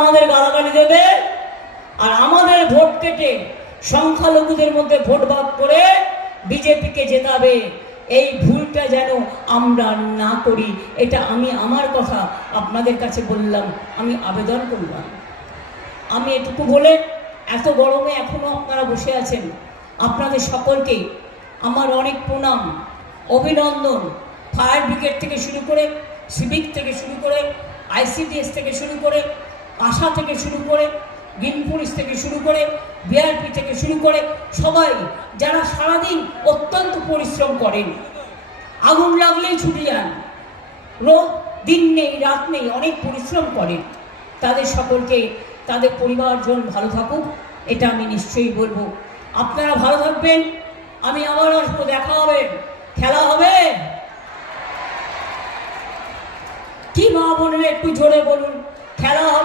আমাদের গালাগালি দেবে আর আমাদের ভোট কেটে সংখ্যালঘুদের মধ্যে ভোট ভাগ করে বিজেপিকে জেতাবে। এই ভুলটা যেন আমরা না করি, এটা আমি আমার কথা আপনাদের কাছে বললাম, আমি আবেদন করলাম। আমি এটুকু বলে, এত গরমে এখনো আপনারা বসে আছেন, আপনাদের সকলকে আমার অনেক প্রণাম, অভিনন্দন। ফায়ার ব্রিগেড থেকে শুরু করে, সিভিক থেকে শুরু করে, ICDS থেকে শুরু করে, আশা থেকে শুরু করে, গ্রিন পুলিশ থেকে শুরু করে, বিআরপি থেকে শুরু করে, সবাই যারা সারাদিন অত্যন্ত পরিশ্রম করেন, আগুন লাগলেই ছুটে যান, রোদ দিন নেই রাত নেই, অনেক পরিশ্রম করেন, তাদের সকলকে, তাদের পরিবারজন ভালো থাকুক, এটা আমি নিশ্চয়ই বলবো। আপনারা ভালো থাকবেন, আমি আবার আসবো, দেখা হবে, খেলা হবে। কি মা বোনেরা একটু জোরে বলুন, খেলা হবে।